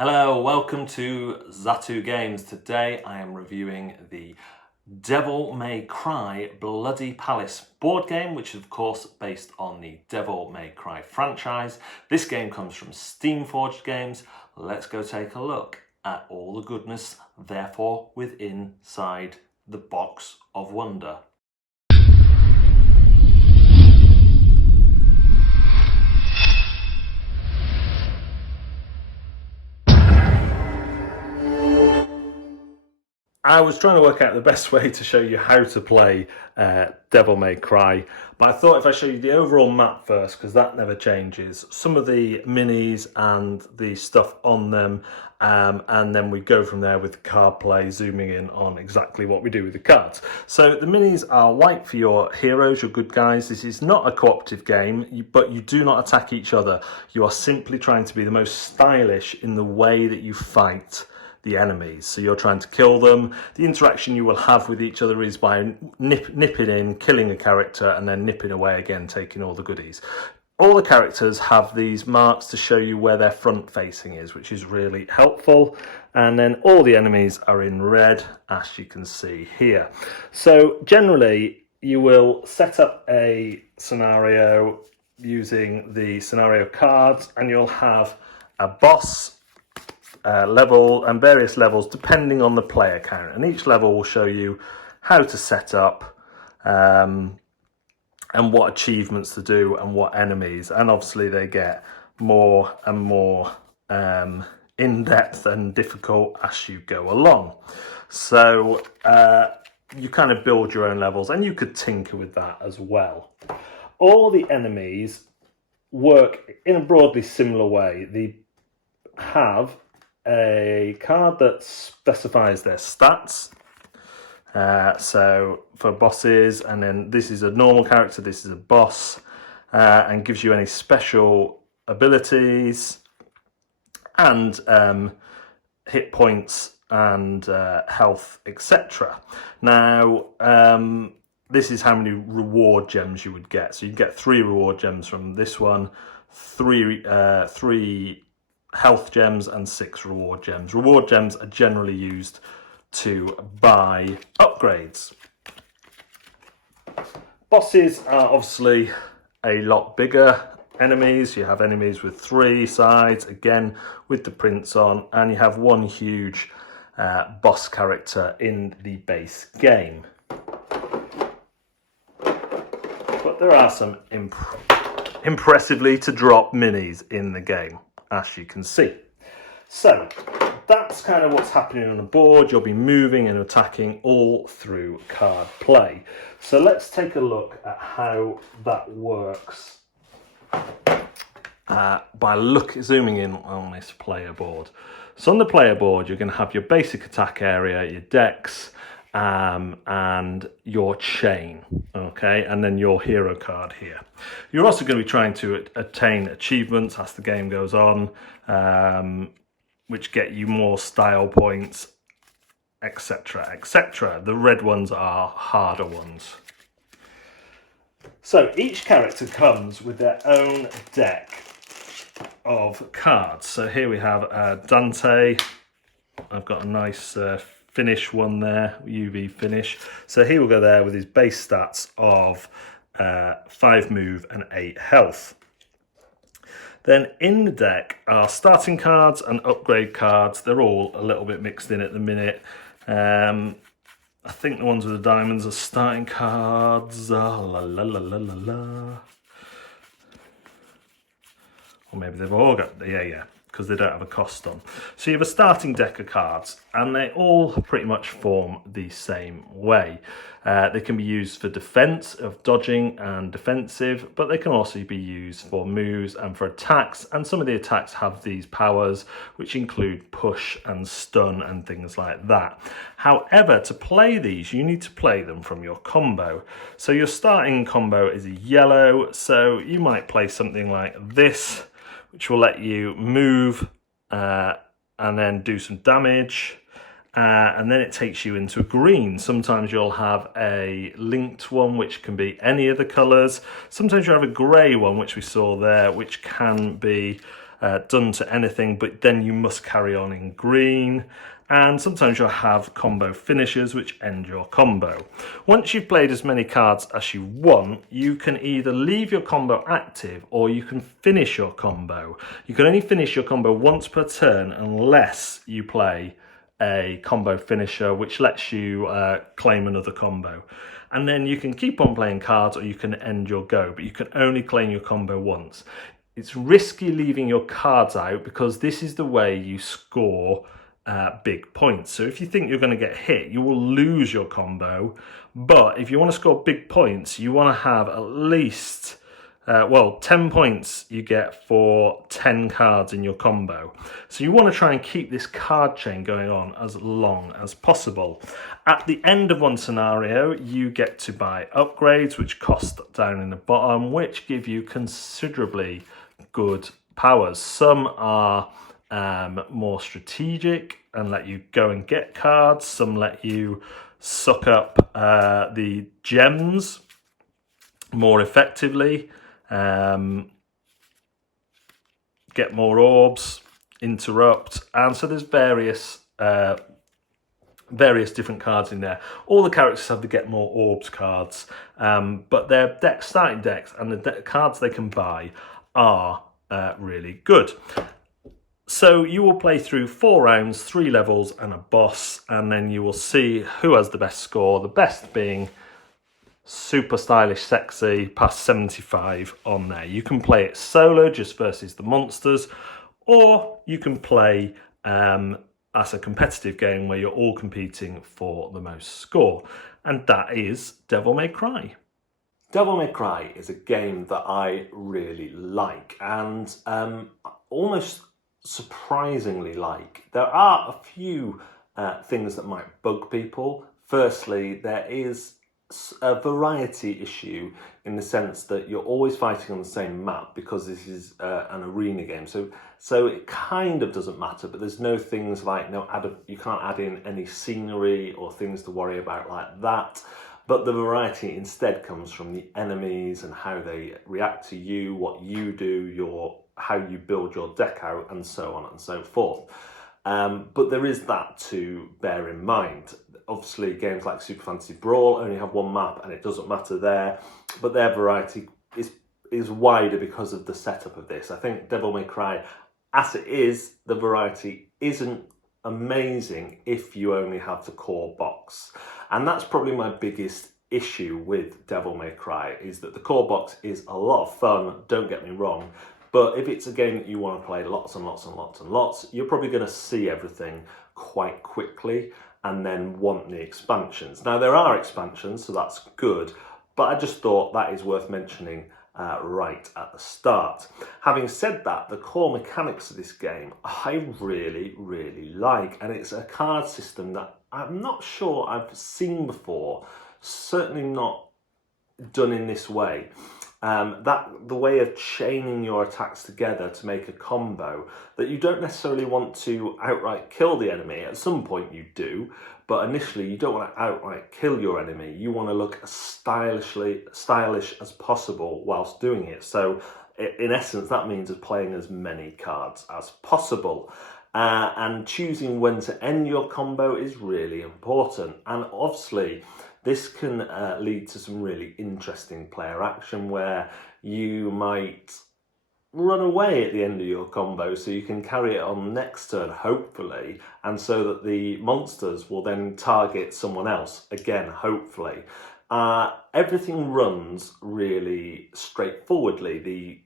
Hello, welcome to Zatu Games. Today I am reviewing the Devil May Cry Bloody Palace board game, which is of course based on the Devil May Cry franchise. This game comes from Steamforged Games. Let's go take a look at all the goodness, therefore, within inside the box of wonder. I was trying to work out the best way to show you how to play Devil May Cry, but I thought if I show you the overall map first, because that never changes, some of the minis and the stuff on them, and then we go from there with card play, zooming in on exactly what we do with the cards. So the minis are white for your heroes, your good guys. This is not a cooperative game, but you do not attack each other. You are simply trying to be the most stylish in the way that you fight the enemies. So you're trying to kill them. The interaction you will have with each other is by nipping in, killing a character, and then nipping away again, taking all the goodies. All the characters have these marks to show you where their front facing is, which is really helpful. And then all the enemies are in red, as you can see here. So generally, you will set up a scenario using the scenario cards, and you'll have a boss level and various levels depending on the player count, and each level will show you how to set up and what achievements to do and what enemies, and obviously they get more and more in-depth and difficult as you go along. So you kind of build your own levels, and you could tinker with that as well. All the enemies work in a broadly similar way. They have a card that specifies their stats. So for bosses, and then this is a normal character, this is a boss, and gives you any special abilities and hit points and health, etc. Now, this is how many reward gems you would get. So you'd get 3 reward gems from this one, 3 health gems and 6 reward gems. Reward gems are generally used to buy upgrades. Bosses are obviously a lot bigger enemies. You have enemies with 3 sides, again with the prints on, and you have one huge boss character in the base game. But there are some impressively to drop minis in the game, as you can see. So that's kind of what's happening on the board. You'll be moving and attacking all through card play. So let's take a look at how that works by zooming in on this player board. So on the player board, you're going to have your basic attack area, your decks, and your chain, okay, and then your hero card here. You're also going to be trying to attain achievements as the game goes on, which get you more style points, etc, etc. The red ones are harder ones. So each character comes with their own deck of cards. So here we have Dante. I've got a nice finish one there, UV finish. So he will go there with his base stats of 5 move and 8 health. Then in the deck are starting cards and upgrade cards. They're all a little bit mixed in at the minute. I think the ones with the diamonds are starting cards. Or maybe they've all got, yeah, because they don't have a cost on. So you have a starting deck of cards, and they all pretty much form the same way. They can be used for defense, of dodging and defensive, but they can also be used for moves and for attacks, and some of the attacks have these powers, which include push and stun and things like that. However, to play these, you need to play them from your combo. So your starting combo is a yellow, so you might play something like this, which will let you move and then do some damage, and then it takes you into a green. Sometimes you'll have a linked one, which can be any of the colours. Sometimes you have a grey one, which we saw there, which can be done to anything, but then you must carry on in green. And sometimes you'll have combo finishers which end your combo. Once you've played as many cards as you want, you can either leave your combo active or you can finish your combo. You can only finish your combo once per turn unless you play a combo finisher which lets you claim another combo. And then you can keep on playing cards or you can end your go, but you can only claim your combo once. It's risky leaving your cards out because this is the way you score big points. So if you think you're going to get hit, you will lose your combo. But if you want to score big points, you want to have at least 10 points you get for 10 cards in your combo. So you want to try and keep this card chain going on as long as possible. At the end of one scenario, you get to buy upgrades, which cost down in the bottom, which give you considerably good powers. Some are more strategic and let you go and get cards. Some let you suck up the gems more effectively, get more orbs, interrupt, and so there's various different cards in there. All the characters have the get more orbs cards, but their starting decks and the cards they can buy are really good. So you will play through 4 rounds, 3 levels and a boss, and then you will see who has the best score, the best being super stylish, sexy, past 75 on there. You can play it solo, just versus the monsters, or you can play as a competitive game where you're all competing for the most score, and that is Devil May Cry. Devil May Cry is a game that I really like, and almost surprisingly like. There are a few things that might bug people. Firstly, there is a variety issue in the sense that you're always fighting on the same map because this is an arena game. So it kind of doesn't matter, but there's no things like you can't add in any scenery or things to worry about like that. But the variety instead comes from the enemies and how they react to you, what you do, how you build your deck out, and so on and so forth. But there is that to bear in mind. Obviously, games like Super Fantasy Brawl only have one map, and it doesn't matter there. But their variety is wider because of the setup of this. I think Devil May Cry, as it is, the variety isn't amazing if you only have the core box. And that's probably my biggest issue with Devil May Cry, is that the core box is a lot of fun, don't get me wrong, but if it's a game that you want to play lots and lots and lots and lots, you're probably going to see everything quite quickly and then want the expansions. Now, there are expansions, so that's good, but I just thought that is worth mentioning right at the start. Having said that, the core mechanics of this game I really, really like, and it's a card system that I'm not sure I've seen before, certainly not done in this way. The way of chaining your attacks together to make a combo, that you don't necessarily want to outright kill the enemy. At some point you do, but initially you don't want to outright kill your enemy. You want to look as stylish as possible whilst doing it. So in essence, that means playing as many cards as possible. And choosing when to end your combo is really important. And obviously, this can lead to some really interesting player action where you might run away at the end of your combo so you can carry it on next turn, hopefully, and so that the monsters will then target someone else, again, hopefully. Everything runs really straightforwardly. The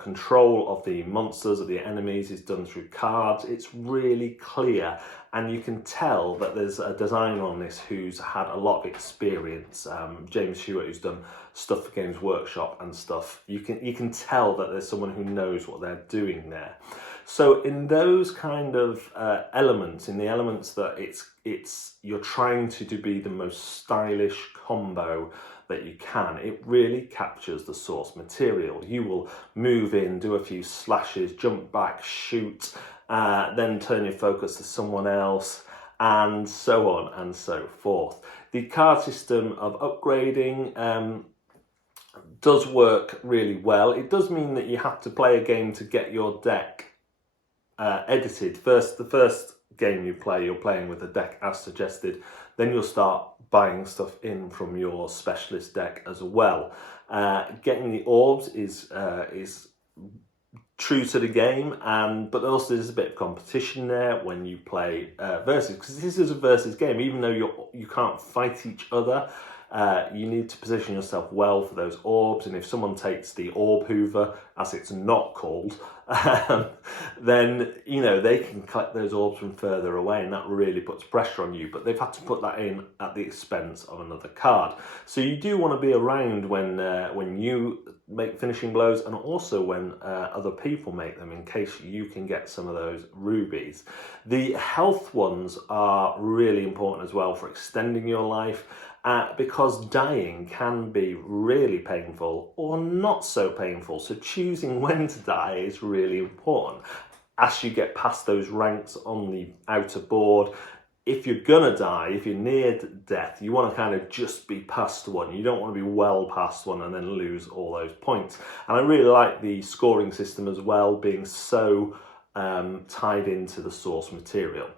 control of the monsters, of the enemies, is done through cards. It's really clear, and you can tell that there's a designer on this who's had a lot of experience. James Stewart, who's done stuff for Games Workshop and stuff. You can tell that there's someone who knows what they're doing there. So in those kind of elements, in the elements that you're trying to be the most stylish combo that you can, it really captures the source material. You will move in, do a few slashes, jump back, shoot, then turn your focus to someone else, and so on and so forth. The card system of upgrading does work really well. It does mean that you have to play a game to get your deck edited. The first game you play, you're playing with a deck as suggested. Then you'll start buying stuff in from your specialist deck as well. Getting the orbs is true to the game, but also there's a bit of competition there when you play versus, because this is a versus game. Even though you can't fight each other, you need to position yourself well for those orbs, and if someone takes the orb hoover, as it's not called, then they can collect those orbs from further away, and that really puts pressure on you. But they've had to put that in at the expense of another card. So you do want to be around when you make finishing blows, and also when other people make them, in case you can get some of those rubies. The health ones are really important as well for extending your life. Because dying can be really painful or not so painful. So choosing when to die is really important. As you get past those ranks on the outer board, if you're gonna die, if you're near death, you want to kind of just be past one. You don't want to be well past one and then lose all those points. And I really like the scoring system as well, being so tied into the source material.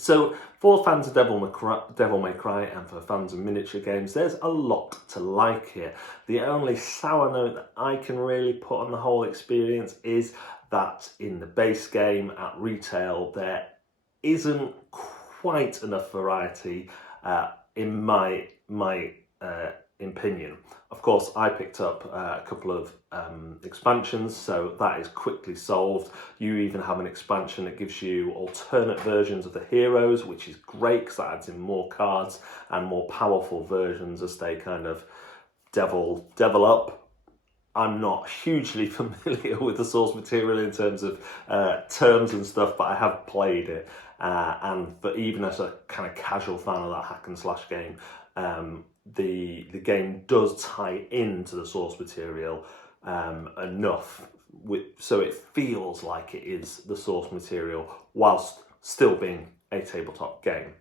So for fans of Devil May Cry and for fans of miniature games, there's a lot to like here. The only sour note that I can really put on the whole experience is that in the base game at retail, there isn't quite enough variety in my opinion. Of course, I picked up a couple of expansions, so that is quickly solved. You even have an expansion that gives you alternate versions of the heroes, which is great because that adds in more cards and more powerful versions as they kind of devil up. I'm not hugely familiar with the source material in terms of terms and stuff, but I have played it. But even as a kind of casual fan of that hack and slash game, the game does tie into the source material enough, so it feels like it is the source material whilst still being a tabletop game.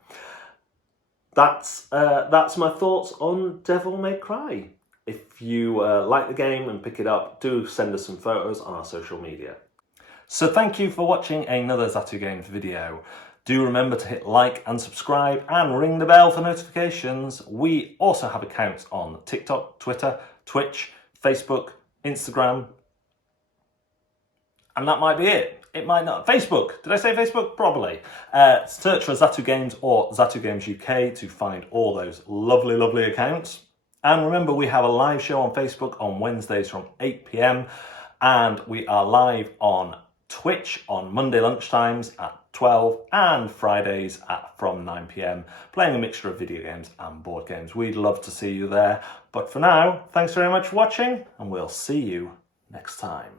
That's my thoughts on Devil May Cry. If you like the game and pick it up, do send us some photos on our social media. So thank you for watching another Zatu Games video. Do remember to hit like and subscribe and ring the bell for notifications. We also have accounts on TikTok, Twitter, Twitch, Facebook, Instagram, and that might be it. It might not. Facebook. Did I say Facebook? Probably. Search for Zatu Games or Zatu Games UK to find all those lovely, lovely accounts. And remember, we have a live show on Facebook on Wednesdays from 8 PM, and we are live on Twitch on Monday lunchtimes at 12 and Fridays from 9 PM, playing a mixture of video games and board games. We'd love to see you there. But for now, thanks very much for watching, and we'll see you next time.